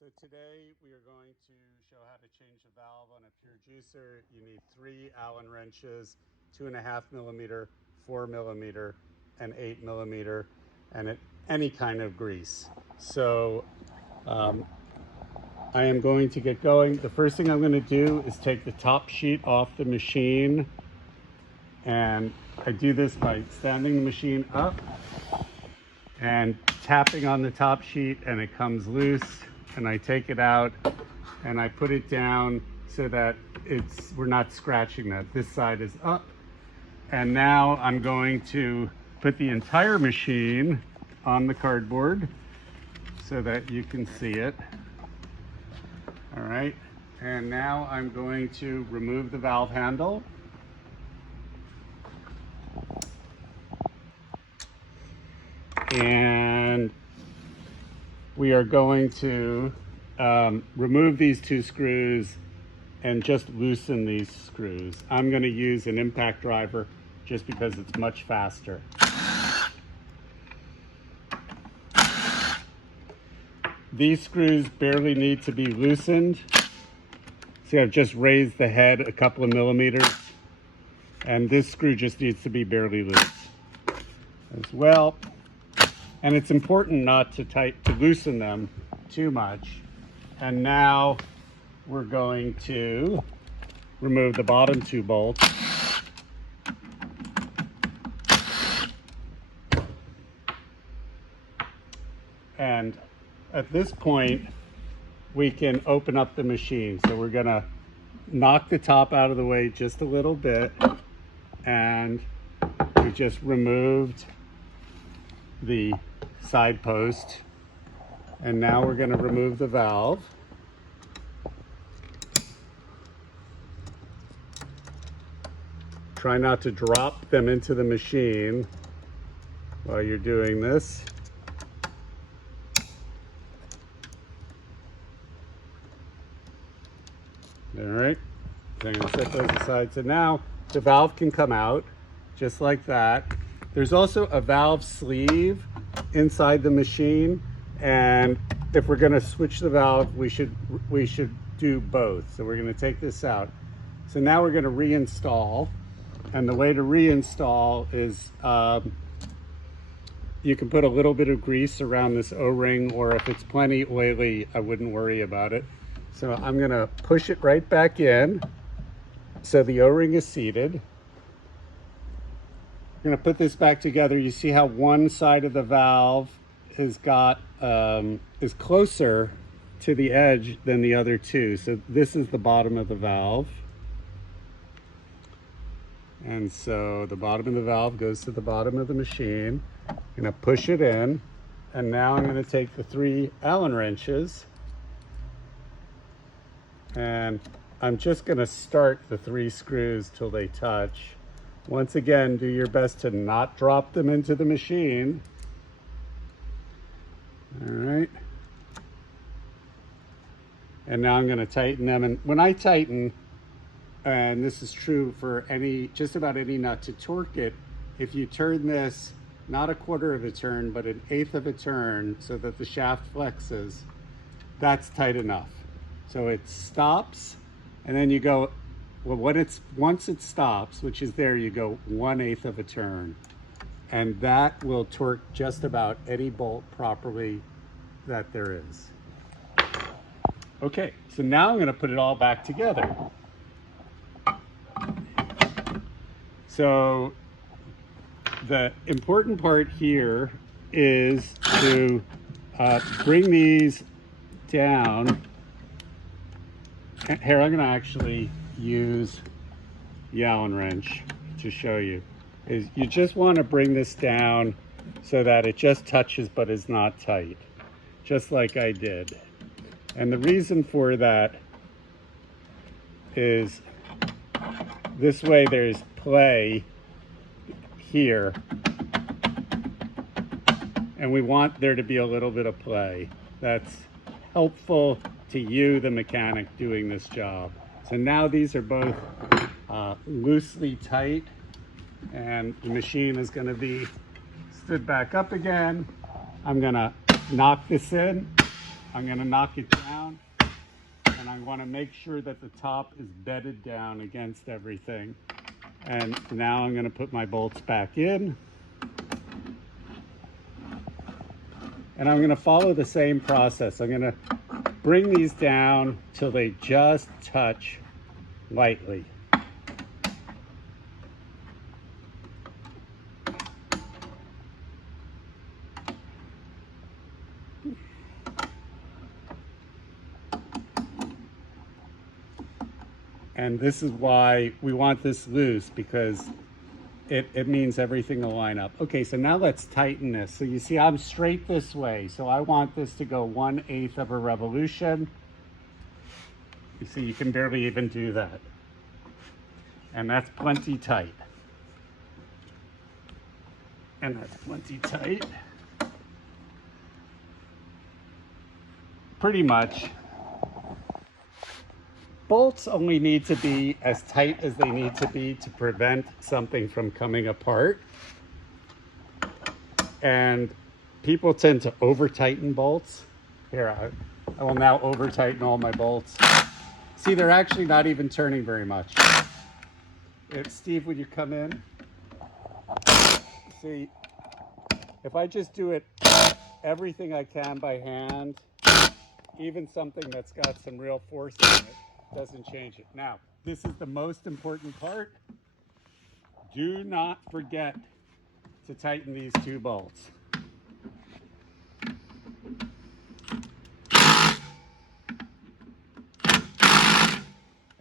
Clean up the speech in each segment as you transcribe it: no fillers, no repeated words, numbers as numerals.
So today we are going to show how to change a valve on a pure juicer. You need 3 Allen wrenches, 2.5 millimeter, 4 millimeter, and 8 millimeter, and any kind of grease. So um, I am going to get going. The first thing I'm going to do is take the top sheet off the machine, and I do this by standing the machine up and tapping on the top sheet, and it comes loose, and I take it out and I put it down so that we're not scratching that. This side is up. And now I'm going to put the entire machine on the cardboard so that you can see it. All right. And now I'm going to remove the valve handle. And we are going to remove these 2 screws and just loosen these screws. I'm going to use an impact driver just because it's much faster. These screws barely need to be loosened. See, I've just raised the head a couple of millimeters, and this screw just needs to be barely loose as well. And it's important not to loosen them too much. And now we're going to remove the bottom 2 bolts. And at this point, we can open up the machine. So we're gonna knock the top out of the way just a little bit, and we just removed the side post. And now we're going to remove the valve. Try not to drop them into the machine while you're doing this. All right, so I'm going to set those aside. So now the valve can come out just like that. There's also a valve sleeve inside the machine, and if we're going to switch the valve, we should do both. So we're going to take this out. So now we're going to reinstall, and the way to reinstall is you can put a little bit of grease around this O-ring, or if it's plenty oily, I wouldn't worry about it. So I'm going to push it right back in so the O-ring is seated. I'm going to put this back together. You see how one side of the valve is closer to the edge than the other 2. So this is the bottom of the valve. And so the bottom of the valve goes to the bottom of the machine. I'm going to push it in. And now I'm going to take the 3 Allen wrenches, and I'm just going to start the 3 screws till they touch. Once again, do your best to not drop them into the machine. All right. And now I'm going to tighten them. And when I tighten, and this is true for just about any nut, to torque it, if you turn this not a 1/4 of a turn, but an 1/8 of a turn so that the shaft flexes, that's tight enough. So it stops, and then you go, well, once it stops, which is there, you go 1/8 of a turn, and that will torque just about any bolt properly that there is. Okay, so now I'm going to put it all back together. So the important part here is to bring these down. Here, I'm going to actually use the Allen wrench to show you. You just want to bring this down so that it just touches but is not tight, just like I did. And the reason for that is this way there's play here, and we want there to be a little bit of play. That's helpful to you, the mechanic, doing this job. So now these are both loosely tight, and the machine is going to be stood back up again. I'm going to knock this in, I'm going to knock it down, and I want to make sure that the top is bedded down against everything. And now I'm going to put my bolts back in. And I'm going to follow the same process. I'm going to bring these down till they just touch lightly. And this is why we want this loose, because it means everything will line up. Okay, so now let's tighten this. So you see I'm straight this way. So I want this to go 1/8 of a revolution. You see you can barely even do that. And that's plenty tight. And that's plenty tight. Pretty much. Bolts only need to be as tight as they need to be to prevent something from coming apart. And people tend to over tighten bolts. Here, I will now over tighten all my bolts. See, they're actually not even turning very much. Steve, would you come in? See, if I just do it everything I can by hand, even something that's got some real force in it, doesn't change it. Now, this is the most important part. Do not forget to tighten these two bolts.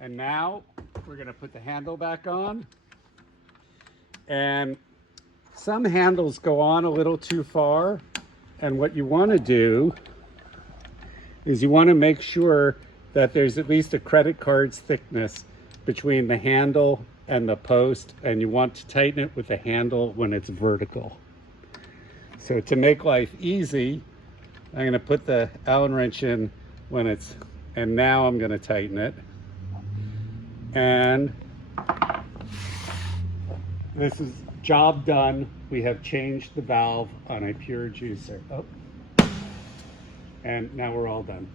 And now we're going to put the handle back on. And some handles go on a little too far. And what you want to do is you want to make sure that there's at least a credit card's thickness between the handle and the post, and you want to tighten it with the handle when it's vertical. So to make life easy, I'm going to put the Allen wrench in when it's, and now I'm going to tighten it. And this is job done. We have changed the valve on a pure juicer. Oh. And now we're all done.